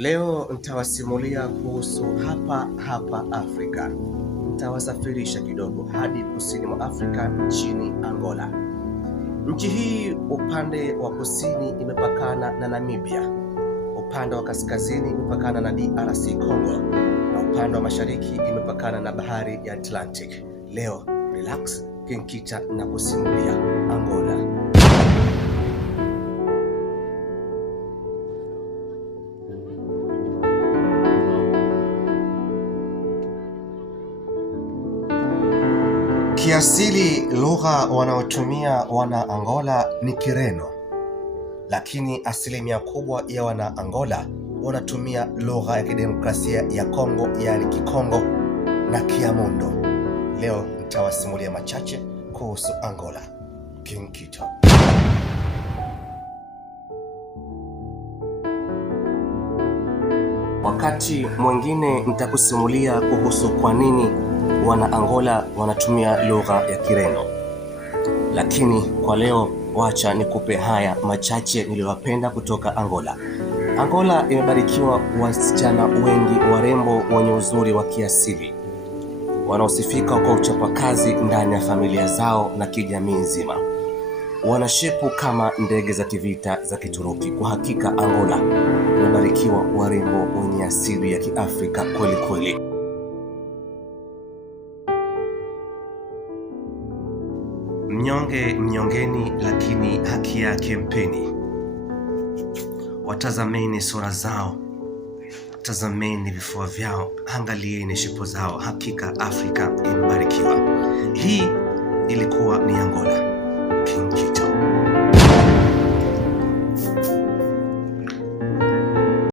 Leo nitawasimulia kuhusu hapa Afrika. Nitawasafirisha kidogo hadi kusini mwa Afrika nchini Angola. Nchi hii upande wa kusini imepakana na Namibia, upande wa kaskazini imepakana na DRC Congo, na upande wa mashariki imepakana na bahari ya Atlantic. Leo relax, kinkita na kusimulia Angola. Kiasili lugha wanaotumia wana Angola ni Kireno, lakini asilimia kubwa ya wana Angola wanatumia lugha ya kidemokrasia ya Kongo, yani Kikongo na Kiamundo. Leo nitawasimulia machache kuhusu Angola. Kinkito. Wakati mwingine nitakusimulia kuhusu kwa nini wana Angola wanatumia lugha ya Kireno, lakini kwa leo wacha nikupe haya machache niliyopenda kutoka Angola. Angola imebarikiwa wasichana wengi warembo wenye uzuri wa kiasili, wanaosifika kwa uchapakazi ndani ya familia zao na kijamii nzima. Wanashepu kama ndege za kivita za Kituruki. Kwa hakika Angola imebarikiwa warembo wenye asili ya Kiafrika kweli kweli. Mnyonge mnyongeni, lakini haki yake mpeni. Watazameni sura zao, tazameni vifua vyao, angalieni shepu zao. Hakika Afrika imebarikiwa. Hii ilikuwa ni Angola. Kinki.